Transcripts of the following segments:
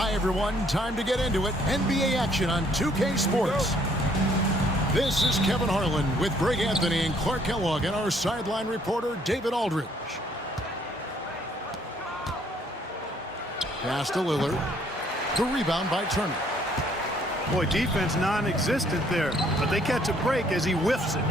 Hi, everyone. Time to get into it. NBA action on 2K Sports. This is Kevin Harlan with Greg Anthony and Clark Kellogg and our sideline reporter, David Aldridge. Pass to Lillard. The rebound by Turner. Boy, defense non-existent there, but they catch a break as he whiffs it.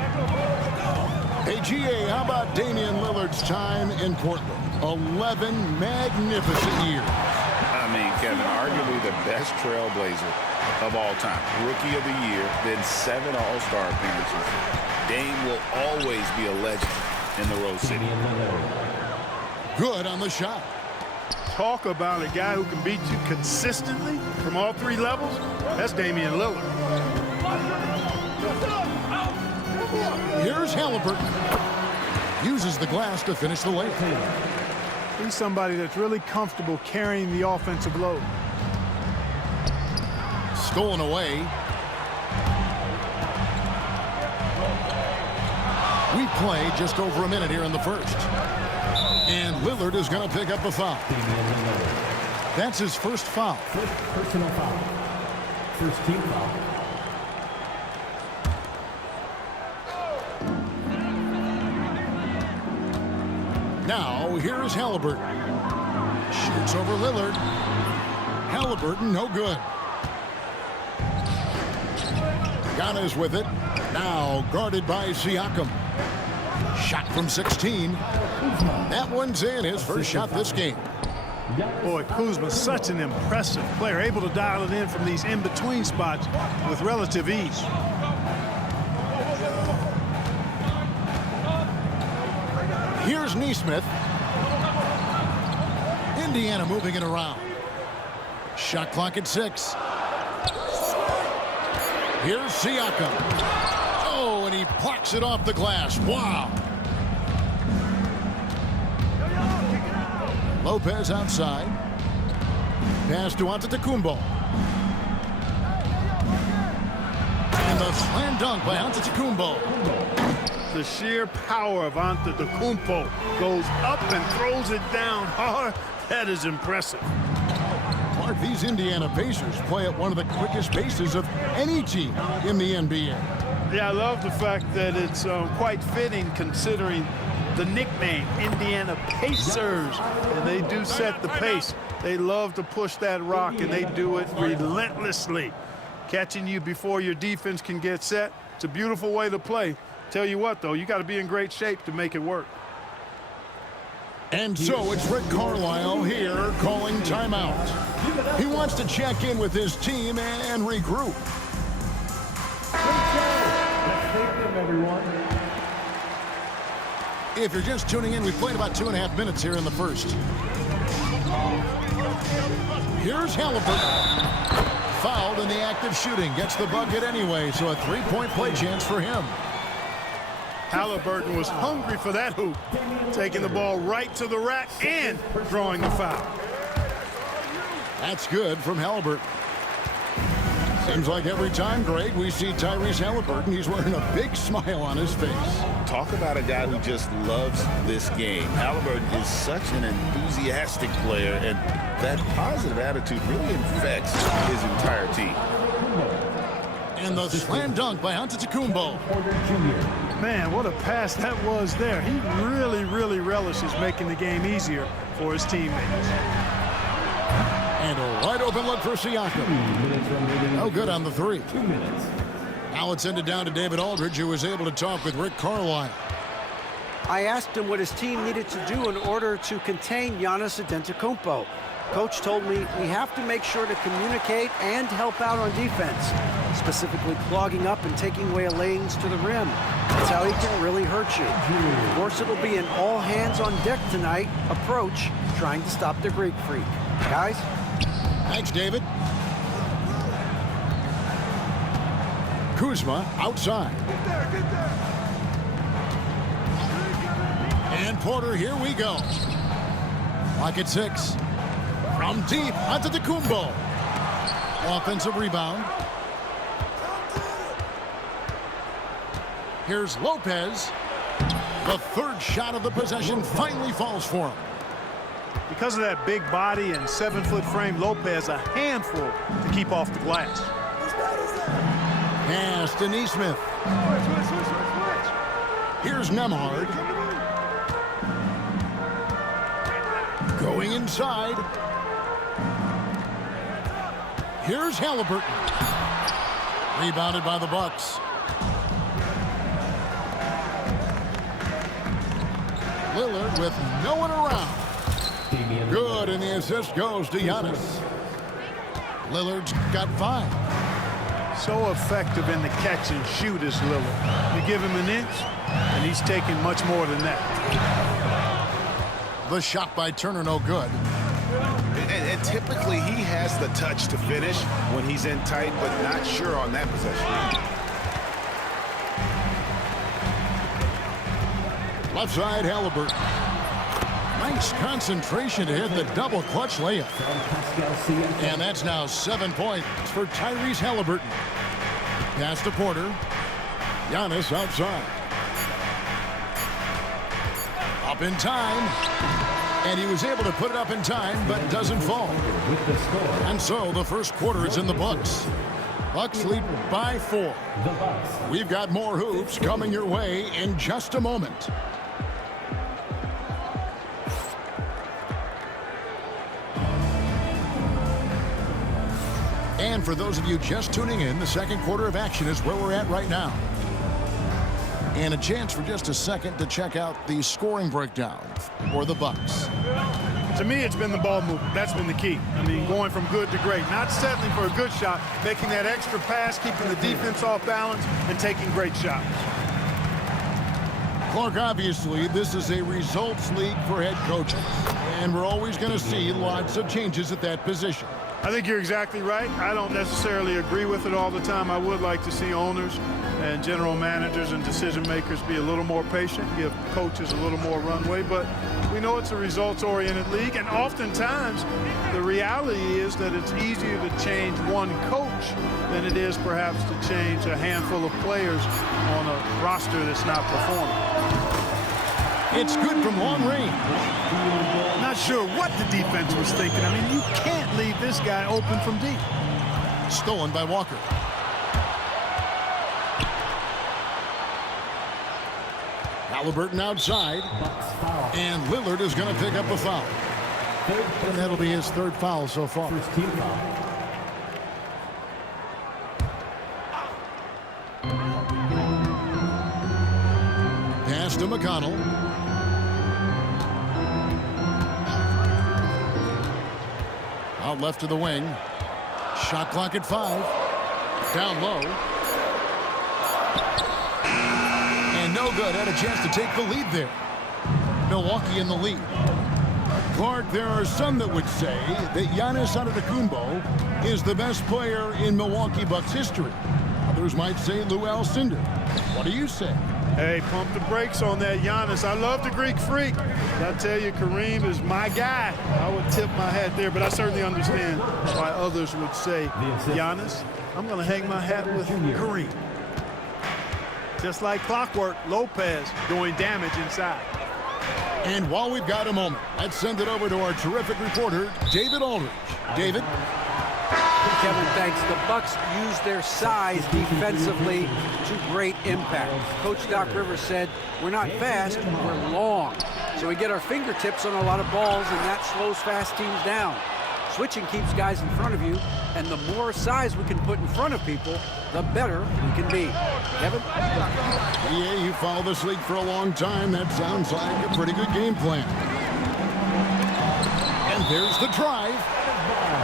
Hey, GA, how about Damian Lillard's time in Portland? 11 magnificent years. I mean, Kevin, arguably the best trailblazer of all time. Rookie of the year, then 7 All-Star appearances. Dame will always be a legend in the Rose City. Good on the shot. Talk about a guy who can beat you consistently from all 3 levels. That's Damian Lillard. Here's Halliburton. Uses the glass to finish the layup. He's somebody that's really comfortable carrying the offensive load. Stolen away. We play just over a minute here in the first. And Lillard is going to pick up a foul. That's his first foul. First personal foul. First team foul. Now, here's Halliburton. Shoots over Lillard. Halliburton, no good. Ghana's with it. Now guarded by Siakam. Shot from 16. That one's in, his first shot this game. Boy, Kuzma's such an impressive player, able to dial it in from these in-between spots with relative ease. Here's Nesmith. Indiana moving it around. Shot clock at 6. Here's Siakam. Oh, and he plucks it off the glass. Wow. Lopez outside. Pass to Antetokounmpo. And the slam dunk by Antetokounmpo. The sheer power of Antetokounmpo goes up and throws it down hard. That is impressive. Clark, these Indiana Pacers play at one of the quickest paces of any team in the NBA. Yeah, I love the fact that it's quite fitting considering the nickname, Indiana Pacers. And they do set the pace. They love to push that rock, and they do it relentlessly. Catching you before your defense can get set. It's a beautiful way to play. Tell you what, though, you got to be in great shape to make it work. And so it's Rick Carlisle here calling timeout. He wants to check in with his team and regroup. Let's take them, everyone. If you're just tuning in, we've played about 2.5 minutes here in the first. Here's Halliburton. Fouled in the act of shooting. Gets the bucket anyway, so a 3-point play chance for him. Halliburton was hungry for that hoop, taking the ball right to the rack and drawing the foul. That's good from Halliburton. Seems like every time, Greg, we see Tyrese Halliburton, he's wearing a big smile on his face. Talk about a guy who just loves this game. Halliburton is such an enthusiastic player, and that positive attitude really infects his entire team. And the slam dunk by Antetokounmpo. Man, what a pass that was there. He really, really relishes making the game easier for his teammates. And a wide open look for Siakam. No good on the 3. 2 minutes. Now it's ended down to David Aldridge, who was able to talk with Rick Carlisle. I asked him what his team needed to do in order to contain Giannis Antetokounmpo. Coach told me we have to make sure to communicate and help out on defense, specifically clogging up and taking away lanes to the rim. That's how he can really hurt you. Of course, it'll be an all-hands-on-deck tonight approach, trying to stop the Greek Freak. Guys? Thanks, David. Kuzma outside. And Porter, here we go. Clock at 6. From deep, Antetokounmpo. Offensive rebound. Here's Lopez. The third shot of the possession finally falls for him. Because of that big body and 7-foot frame, Lopez a handful to keep off the glass. Pass to Neesmith. Here's Nemhard. Going inside. Here's Halliburton. Rebounded by the Bucks. Lillard with no one around. Good, and the assist goes to Giannis. Lillard's got 5. So effective in the catch and shoot is Lillard. You give him an inch, and he's taking much more than that. The shot by Turner, no good. And typically he has the touch to finish when he's in tight, but not sure on that possession. Left side, Halliburton. Nice concentration to hit the double clutch layup. And that's now 7 points for Tyrese Halliburton. Pass to Porter. Giannis outside. Up in time. And he was able to put it up in time, but doesn't fall. And so the first quarter is in the Bucks. Bucks lead by 4. We've got more hoops coming your way in just a moment. And for those of you just tuning in, the second quarter of action is where we're at right now. And a chance for just a second to check out the scoring breakdown for the Bucks. To me, it's been the ball movement. That's been the key. I mean, going from good to great. Not settling for a good shot, making that extra pass, keeping the defense off balance, and taking great shots. Clark, obviously, this is a results league for head coaches. And we're always going to see lots of changes at that position. I think you're exactly right. I don't necessarily agree with it all the time. I would like to see owners and general managers and decision makers be a little more patient, give coaches a little more runway, but we know it's a results-oriented league, and oftentimes the reality is that it's easier to change one coach than it is perhaps to change a handful of players on a roster that's not performing. It's good from long range. Not sure what the defense was thinking. I mean, you can't leave this guy open from deep. Stolen by Walker. Halliburton outside. And Lillard is going to pick up a foul. And that'll be his 3rd foul so far. First team foul. Pass to McConnell. Out left to the wing. Shot clock at 5. Down low. And no good. Had a chance to take the lead there. Milwaukee in the lead. Clark, there are some that would say that Giannis Antetokounmpo is the best player in Milwaukee Bucks history. Others might say Lou Alcindor. What do you say? Hey, pump the brakes on that Giannis. I love the Greek freak. I tell you, Kareem is my guy. I would tip my hat there, but I certainly understand why others would say Giannis. I'm going to hang my hat with Kareem. Just like clockwork, Lopez doing damage inside. And while we've got a moment, let's send it over to our terrific reporter, David Aldridge. David? Kevin, thanks. The Bucks use their size defensively to great impact. Coach Doc Rivers said, we're not fast, we're long. So we get our fingertips on a lot of balls, and that slows fast teams down. Switching keeps guys in front of you, and the more size we can put in front of people, the better we can be. Kevin? Yeah, you followed this league for a long time. That sounds like a pretty good game plan. And there's the drive.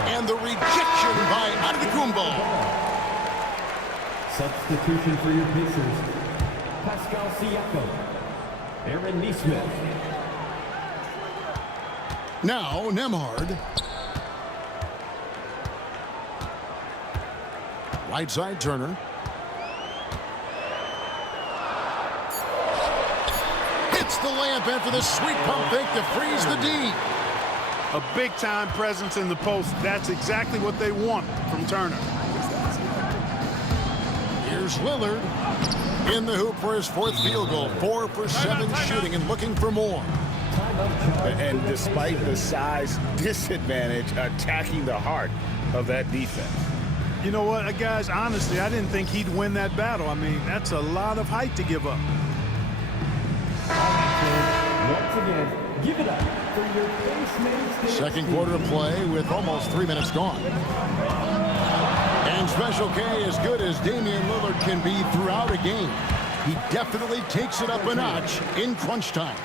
And the rejection by Antetokounmpo. Substitution for your Pacers. Pascal Siakam. Aaron Neesmith. Now Nemhard. Right side Turner. Hits the layup after the sweet pump fake to freeze the D. A big-time presence in the post. That's exactly what they want from Turner. Here's Lillard in the hoop for his 4th field goal. 4 for 7 shooting and looking for more. And despite the size disadvantage, attacking the heart of that defense. You know what, guys, honestly, I didn't think he'd win that battle. I mean, that's a lot of height to give up. Once again, give it up for your base man. Second quarter of play with almost 3 minutes gone. And Special K, as good as Damian Lillard can be throughout a game, he definitely takes it up a notch in crunch time.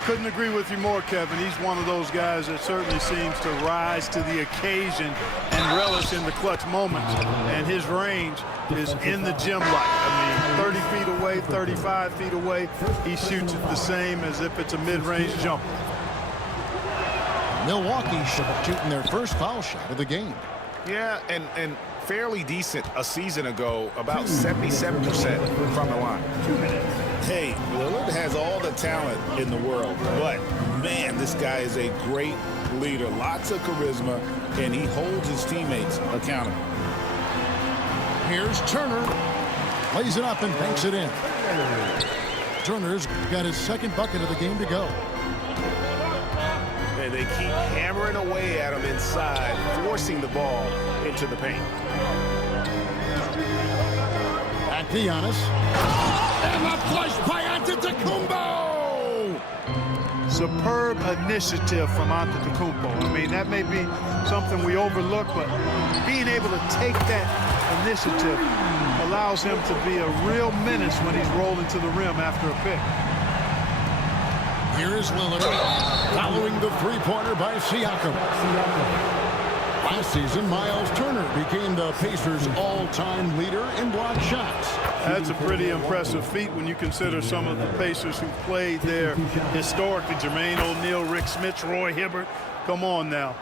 Couldn't agree with you more, Kevin. He's one of those guys that certainly seems to rise to the occasion and relish in the clutch moments. And his range is in the gym like. I mean, 30 feet away, 35 feet away, he shoots it the same as if it's a mid-range jumper. Milwaukee shooting their first foul shot of the game. Yeah, and fairly decent a season ago, about 77% from the line. 2 minutes. Hey, Lillard has all the talent in the world, but man, this guy is a great leader. Lots of charisma, and he holds his teammates accountable. Here's Turner. Lays it up and banks it in. Turner's got his second bucket of the game to go. And they keep hammering away at him inside, forcing the ball into the paint. Back to Giannis. And the flush by Antetokounmpo! Superb initiative from Antetokounmpo. I mean, that may be something we overlook, but being able to take that initiative allows him to be a real menace when he's rolling to the rim after a pick. Here is Lillard, following the three-pointer by Siakam. Last season, Miles Turner became the Pacers' all-time leader in block shots. That's a pretty impressive feat when you consider some of the Pacers who played there historically. Jermaine O'Neal, Rick Smits, Roy Hibbert. Come on now.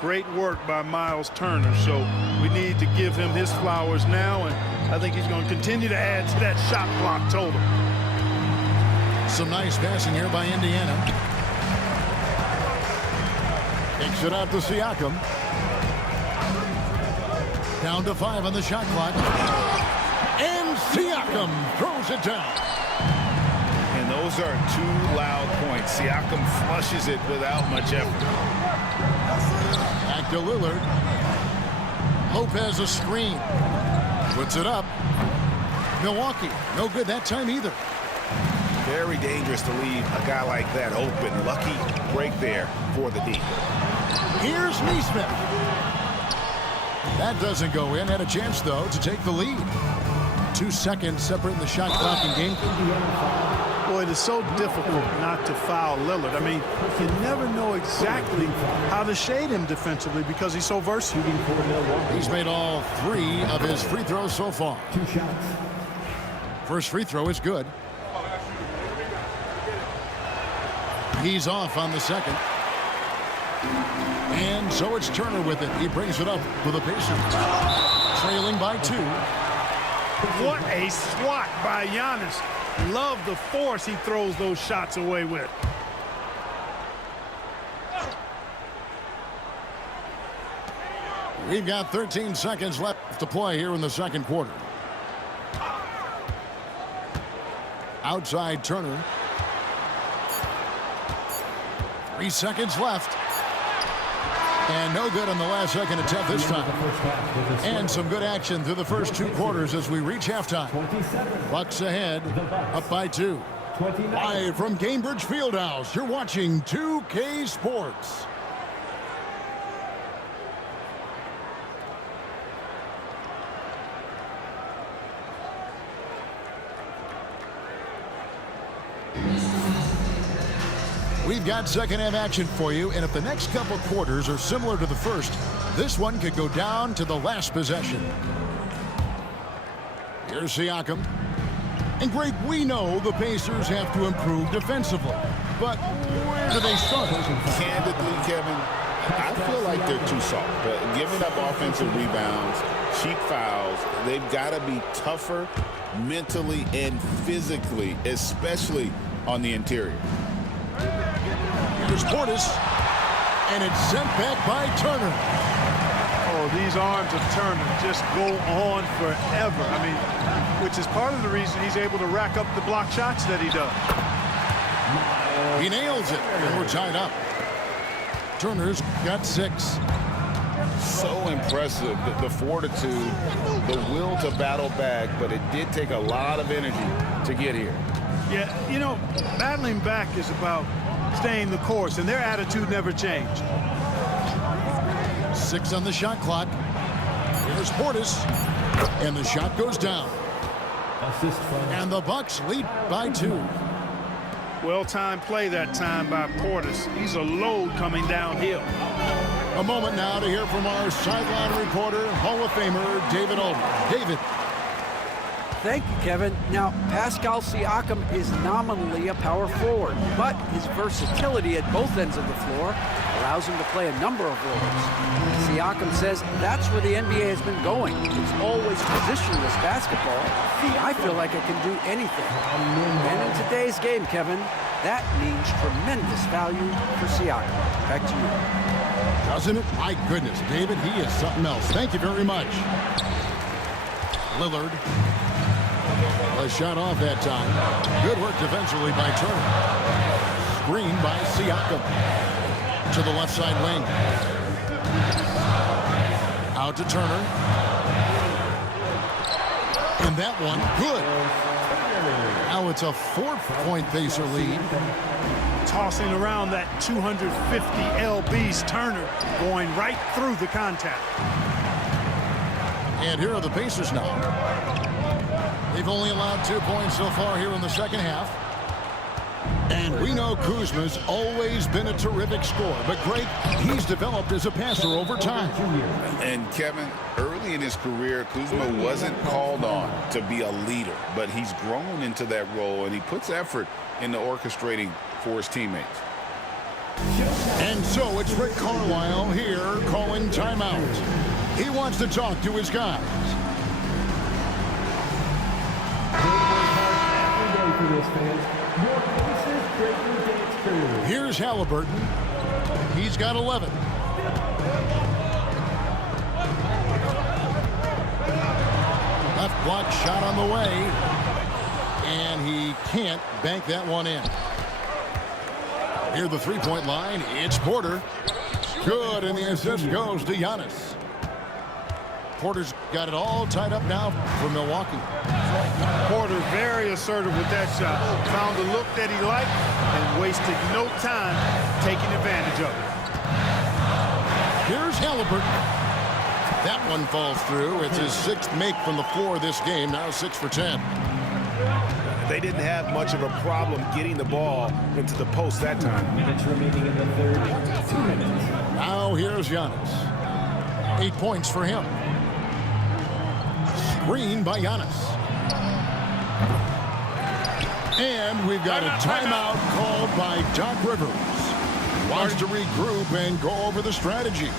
Great work by Miles Turner. So we need to give him his flowers now, and I think he's going to continue to add to that shot clock total. Some nice passing here by Indiana. Takes it out to Siakam. Down to 5 on the shot clock. And Siakam throws it down. And those are 2 loud points. Siakam flushes it without much effort. Back to Lillard. Lopez a screen. Puts it up. Milwaukee, no good that time either. Very dangerous to leave a guy like that open. Lucky break there for the D. Here's Neesmith. That doesn't go in. Had a chance, though, to take the lead. 2 seconds separating the shot clock and game. Boy, it is so difficult not to foul Lillard. I mean, you never know exactly how to shade him defensively because he's so versatile. He's made all 3 of his free throws so far. 2 shots. First free throw is good. He's off on the second. And so it's Turner with it. He brings it up for the Pacers. Trailing by 2. What a swat by Giannis. Love the force he throws those shots away with. We've got 13 seconds left to play here in the second quarter. Outside Turner. 3 seconds left. And no good on the last second attempt this time. And some good action through the first 2 quarters as we reach halftime. Bucks ahead, up by 2. Live from Cambridge Fieldhouse, you're watching 2K Sports. We've got second half action for you, and if the next couple quarters are similar to the first, this one could go down to the last possession. Here's Siakam. And Greg, we know the Pacers have to improve defensively, but where do they start? Candidly, Kevin, I feel like they're too soft. But giving up offensive rebounds, cheap fouls, they've got to be tougher mentally and physically, especially on the interior. Here's Portis, and it's sent back by Turner. Oh, these arms of Turner just go on forever. I mean, which is part of the reason he's able to rack up the block shots that he does. He nails it, and we're tied up. Turner's got 6. So impressive, the fortitude, the will to battle back, but it did take a lot of energy to get here. Yeah, you know, battling back is about staying the course, and their attitude never changed. 6 on the shot clock. Here's Portis, and the shot goes down. Assist from And the Bucks lead by 2. Well-timed play that time by Portis. He's a load coming downhill. A moment now to hear from our sideline reporter, Hall of Famer David Aldridge. David. Thank you, Kevin. Now, Pascal Siakam is nominally a power forward, but his versatility at both ends of the floor allows him to play a number of roles. Siakam says that's where the NBA has been going. It's always positionless basketball. I feel like I can do anything. And in today's game, Kevin, that means tremendous value for Siakam. Back to you. Doesn't it? My goodness, David, he is something else. Thank you very much. Lillard. A shot off that time. Good work defensively by Turner. Screen by Siakam. To the left side wing. Out to Turner. And that one, good. Now it's a 4-point Pacer lead. Tossing around that 250 lbs, Turner going right through the contact. And here are the Pacers now. They've only allowed 2 points so far here in the second half. And we know Kuzma's always been a terrific scorer, but great, he's developed as a passer over time. And Kevin, early in his career, Kuzma wasn't called on to be a leader, but he's grown into that role, and he puts effort into orchestrating for his teammates. And so it's Rick Carlisle here calling timeout. He wants to talk to his guys. Here's Halliburton. He's got 11. Left block shot on the way. And he can't bank that one in. Near the three-point line, it's Porter. Good, and the assist goes to Giannis. Porter's got it all tied up now for Milwaukee. Porter very assertive with that shot. Found the look that he liked and wasted no time taking advantage of it. Here's Halliburton. That one falls through. It's his 6th make from the floor this game. Now 6 for 10. They didn't have much of a problem getting the ball into the post that time. Minutes remaining in the third. 2 minutes. Now here's Giannis. 8 points for him. Screen by Giannis. And we've got a timeout called by Doc Rivers. Wants to regroup and go over the strategy.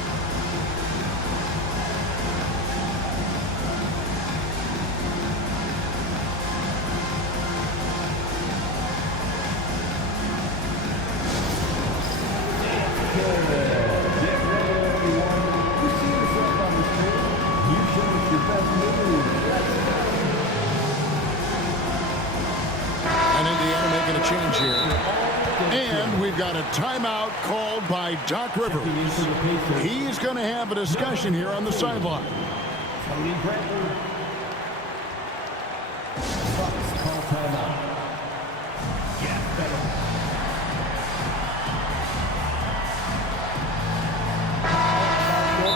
Change here. And we've got a timeout called by Doc Rivers. He's going to have a discussion here on the sideline.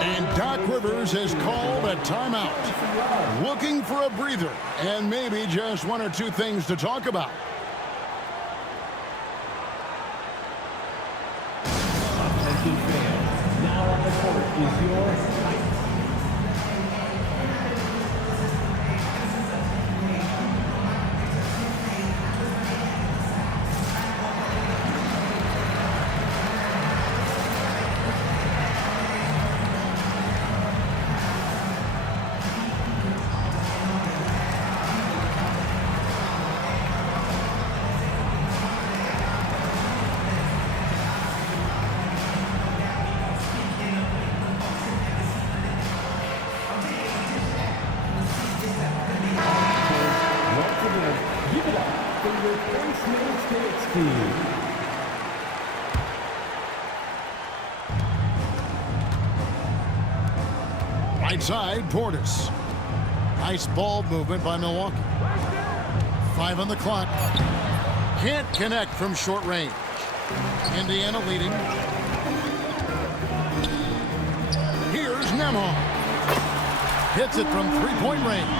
And Doc Rivers has called a timeout. Looking for a breather and maybe just 1 or 2 things to talk about. Now on the court is your Inside, Portis. Nice ball movement by Milwaukee. 5 on the clock. Can't connect from short range. Indiana leading. Here's Nembhard. Hits it from three-point range.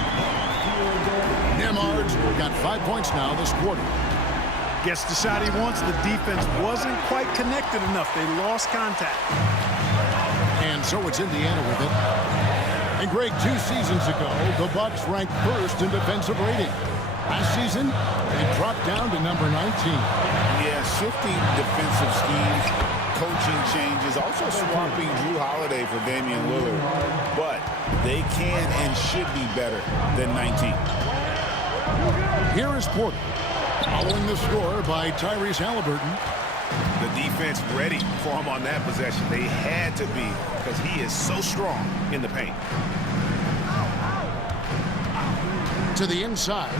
Nembhard's got 5 points now this quarter. Gets the shot he wants. The defense wasn't quite connected enough. They lost contact. And so it's Indiana with it. And Greg, 2 seasons ago, the Bucks ranked first in defensive rating. Last season, they dropped down to number 19. Yeah, shifting defensive schemes, coaching changes, also swapping Drew Holiday for Damian Lillard. But they can and should be better than 19. Here is Porter, following the score by Tyrese Halliburton. The defense ready for him on that possession. They had to be, because he is so strong in the paint. To the inside.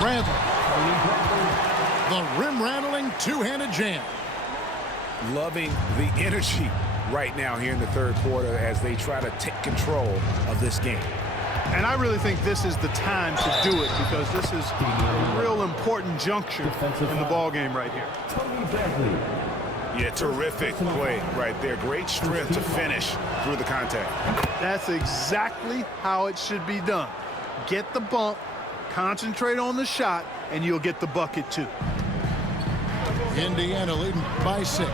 Bradley. The rim-rattling two-handed jam. Loving the energy right now here in the third quarter as they try to take control of this game. And I really think this is the time to do it because this is a real important juncture in the ball game right here. Yeah, terrific play right there. Great strength to finish through the contact. That's exactly how it should be done. Get the bump, concentrate on the shot, and you'll get the bucket too. Indiana leading by 6.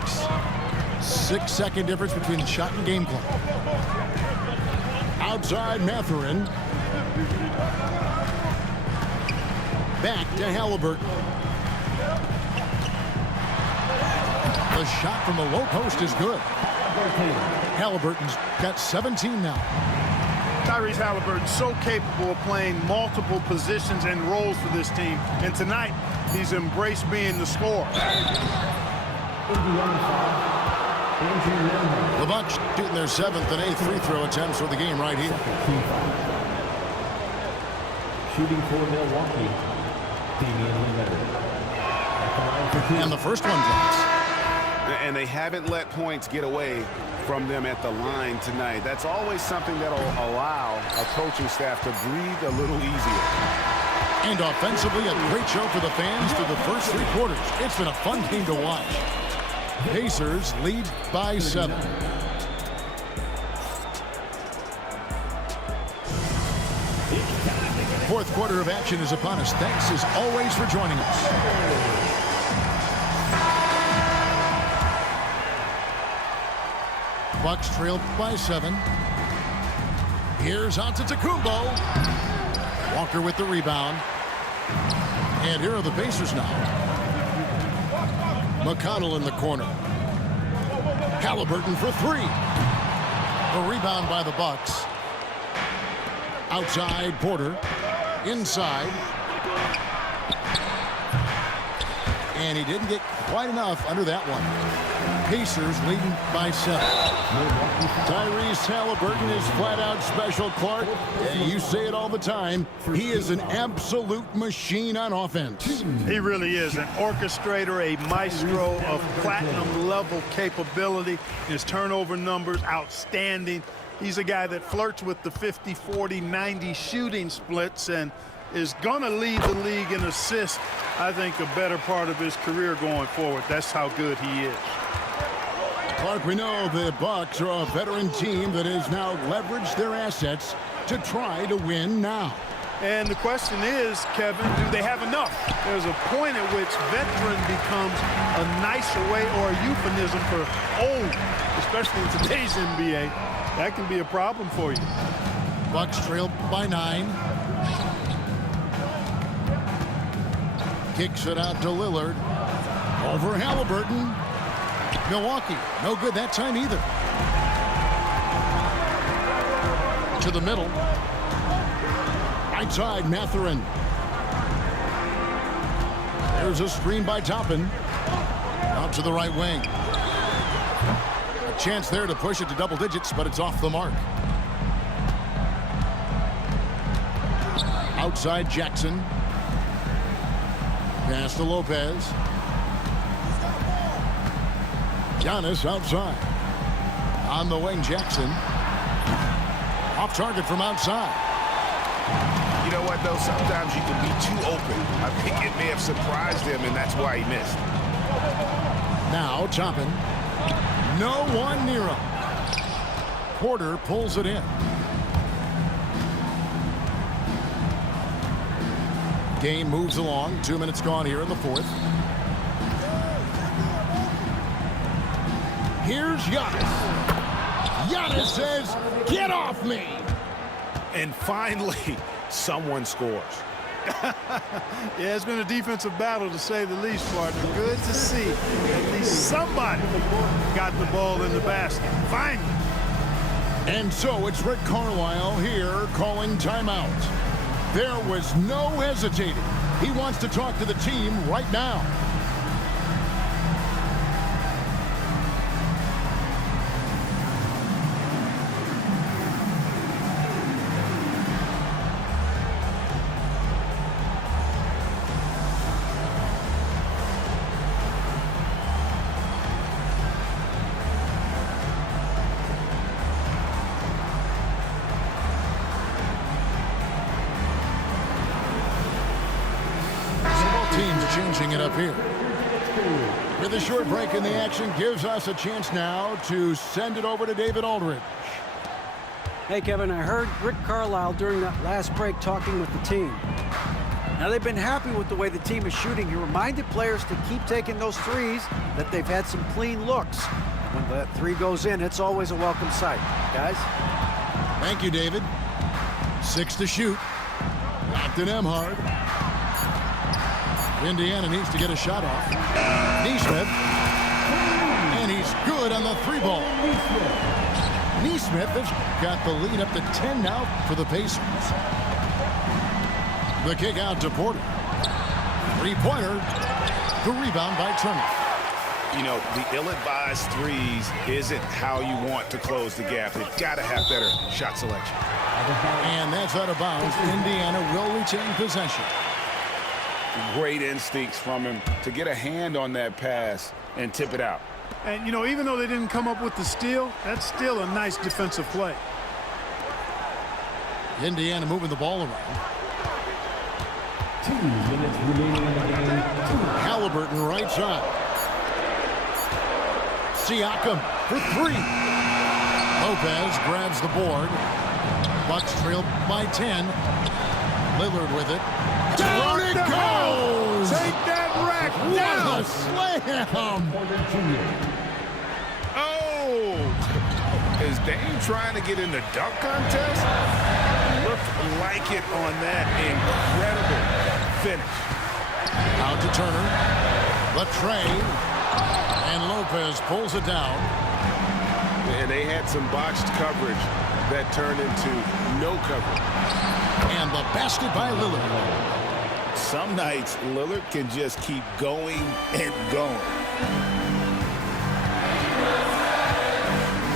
6-second difference between the shot and game clock. Outside Mathurin. Back to Halliburton. The shot from the low post is good. Halliburton's got 17 now. Tyrese Halliburton so capable of playing multiple positions and roles for this team. And tonight, he's embraced being the scorer. The Bucks shooting their 7th and 8th free throw attempts for the game right here. Shooting for Milwaukee, Damian Lillard. And the first one drops. And they haven't let points get away from them at the line tonight. That's always something that'll allow a coaching staff to breathe a little easier. And offensively, a great show for the fans through the first 3 quarters. It's been a fun game to watch. Pacers lead by 7. Fourth quarter of action is upon us. Thanks as always for joining us. Bucks trailed by 7. Here's Antetokounmpo. Walker with the rebound. And here are the Pacers now. McConnell in the corner. Halliburton for 3. The rebound by the Bucks. Outside Porter. Inside. And he didn't get quite enough under that one. Pacers leading by 7. Tyrese Halliburton is flat out special, Clark. Yeah, you say it all the time. He is an absolute machine on offense. He really is an orchestrator, a maestro of platinum-level capability. His turnover numbers, outstanding. He's a guy that flirts with the 50, 40, 90 shooting splits and is going to lead the league in assists, I think, a better part of his career going forward. That's how good he is. Clark, we know the Bucks are a veteran team that has now leveraged their assets to try to win now. And the question is, Kevin, do they have enough? There's a point at which veteran becomes a nicer way or a euphemism for old, especially in today's NBA. That can be a problem for you. Bucks trailed by 9. Kicks it out to Lillard. Over Halliburton. Milwaukee, no good that time either. To the middle. Right side, Mathurin. There's a screen by Toppin. Out to the right wing. A chance there to push it to double digits, but it's off the mark. Outside Jackson. Pass to Lopez. Giannis outside. On the wing, Jackson. Off target from outside. You know what, though? Sometimes you can be too open. I think it may have surprised him, and that's why he missed. Now chopping. No one near him. Porter pulls it in. Game moves along. 2 minutes gone here in the fourth. Here's Giannis. Giannis says, "Get off me." And finally, someone scores. Yeah, it's been a defensive battle, to say the least, partner. Good to see at least somebody got the ball in the basket. Finally. And so it's Rick Carlisle here calling timeout. There was no hesitating. He wants to talk to the team right now. Changing it up here. With a short break in the action gives us a chance now to send it over to David Aldridge. Hey, Kevin, I heard Rick Carlisle during that last break talking with the team. Now, they've been happy with the way the team is shooting. He reminded players to keep taking those threes, that they've had some clean looks. When that three goes in, it's always a welcome sight. Guys? Thank you, David. 6 to shoot. Locked in Emhard. Indiana needs to get a shot off. Nesmith. And he's good on the three ball. Nesmith has got the lead up to 10 now for the Pacers. The kick out to Porter. Three-pointer. The rebound by Turner. You know, the ill-advised threes isn't how you want to close the gap. They've got to have better shot selection. And that's out of bounds. Indiana will retain possession. Great instincts from him to get a hand on that pass and tip it out. And, you know, even though they didn't come up with the steal, that's still a nice defensive play. Indiana moving the ball around. 2 minutes remaining in the game. Halliburton right side. Siakam for 3. Lopez grabs the board. Bucks trail by 10. Lillard with it. Down it goes! Take that rack down! What a slam! Oh! Is Dame trying to get in the dunk contest? Looked like it on that incredible finish. Out to Turner. Latrey. And Lopez pulls it down. And they had some botched coverage that turned into no coverage. And the basket by Lillard. Some nights, Lillard can just keep going and going.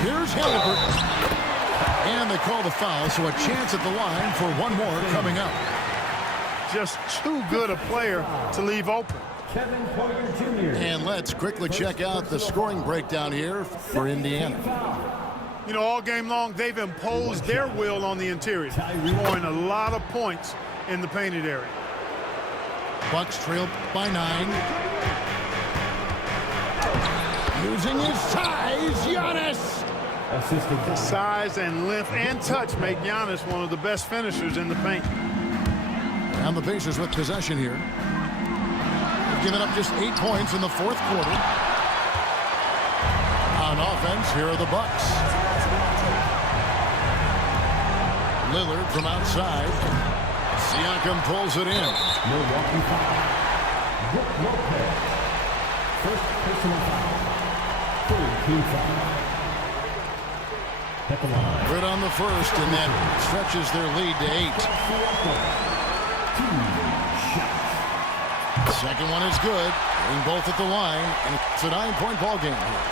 Here's Halliburton. And they call the foul, so a chance at the line for one more coming up. Just too good a player to leave open. Kevin Porter Jr. And let's quickly check out the scoring breakdown here for Indiana. You know, all game long, they've imposed their will on the interior, scoring a lot of points in the painted area. Bucks trail by 9. Using his size, Giannis. Assistant His size and length and touch make Giannis one of the best finishers in the paint. And the Pacers with possession here. They've given up just 8 points in the fourth quarter. On offense, here are the Bucks. Lillard from outside. Siakam pulls it in. Milwaukee foul. Brook Lopez. First personal foul. Third team foul. At the line. Good on the first, and that stretches their lead to 8. 2 shots. Second one is good. Getting both at the line, and it's a 9-point ball game here.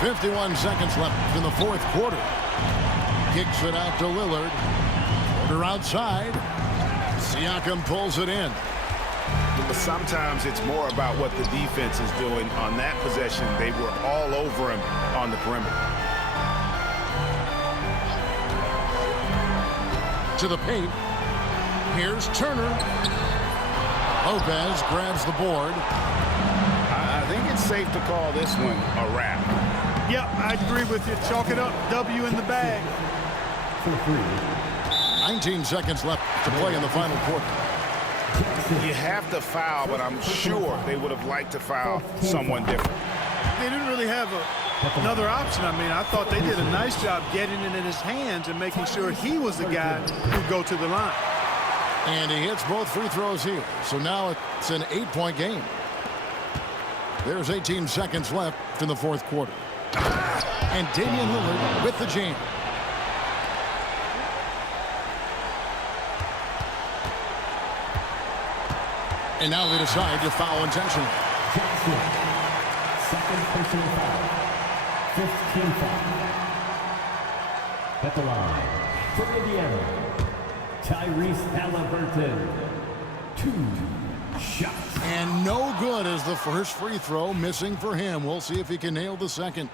51 seconds left in the fourth quarter. Kicks it out to Lillard. Porter outside. Siakam pulls it in. But sometimes it's more about what the defense is doing. On that possession, they were all over him on the perimeter. To the paint. Here's Turner. Lopez grabs the board. I think it's safe to call this one a wrap. Yep, I agree with you. Chalk it up. W in the bag. 19 seconds left to play in the final quarter. You have to foul, but I'm sure they would have liked to foul someone different. They didn't really have another option. I mean, I thought they did a nice job getting it in his hands and making sure he was the guy who'd go to the line. And he hits both free throws here. So now it's an 8-point game. There's 18 seconds left in the fourth quarter. And Damian Lillard with the jam. And now they decide to foul intentionally. Jackson. Second personal foul. 15 foul. At the line. For Indiana. Tyrese Halliburton. 2 shots. And no good as the first free throw missing for him. We'll see if he can nail the second.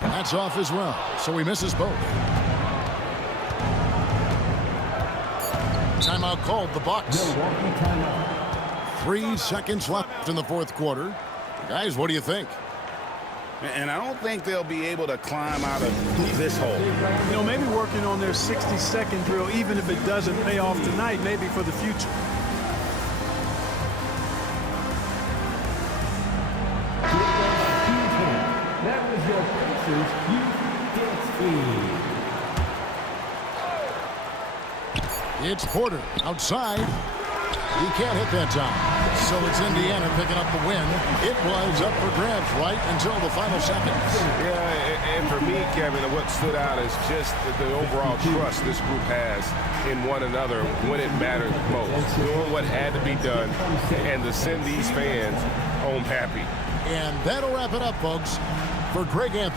That's off as well, so he misses both. Timeout called the Bucks. Milwaukee timeout. 3 seconds left in the fourth quarter. Guys, what do you think? And I don't think they'll be able to climb out of this hole. You know, maybe working on their 60-second drill, even if it doesn't pay off tonight, maybe for the future. That was your Pacers Youth Dance Team. It's Porter outside. He can't hit that time. So it's Indiana picking up the win. It was up for grabs right until the final seconds. Yeah, and for me, Kevin, what stood out is just the overall trust this group has in one another when it mattered most. Doing what had to be done and to send these fans home happy. And that'll wrap it up, folks. For Greg Anthony.